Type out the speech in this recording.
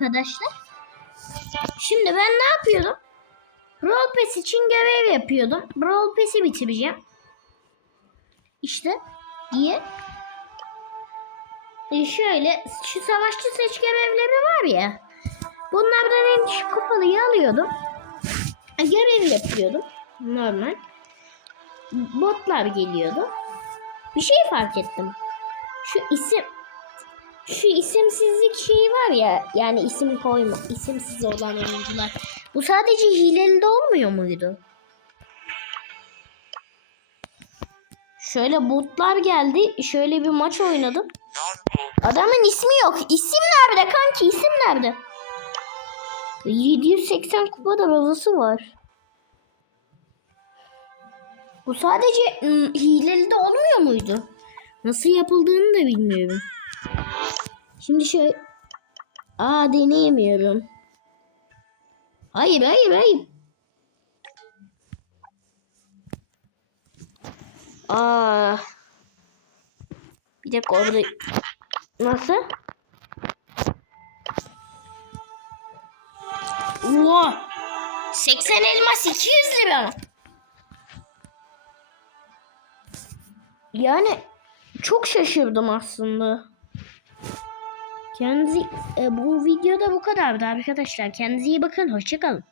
arkadaşlar. Şimdi ben ne yapıyordum? Brawl Pass için görev yapıyordum. Brawl Pass'i bitireceğim. İşte diye. E şöyle şu savaşçı seç görevleri var ya. Bunlardan en düşük kupalıyı alıyordum. E, Görev yapıyordum. Normal. Botlar geliyordu. Bir şey fark ettim. Şu isim şu isimsizlik şeyi var ya yani isim koyma isimsiz olan oyuncular. Bu sadece hileli de olmuyor muydu? Şöyle botlar geldi. Şöyle bir maç oynadım. Adamın ismi yok. İsim nerede kanki? İsim nerede? 780 kupa da babası var. Bu sadece ım, hileli de olmuyor muydu? Nasıl yapıldığını da bilmiyorum. Şimdi şöyle... Aa deneyemiyorum. Hayır hayır hayır. Aa. Bir dakika orada... Nasıl? Oha! 80 elmas 200 lira? Yani çok şaşırdım aslında. Kendinize e, bu videoda bu kadardı arkadaşlar. Kendinize iyi bakın. Hoşçakalın.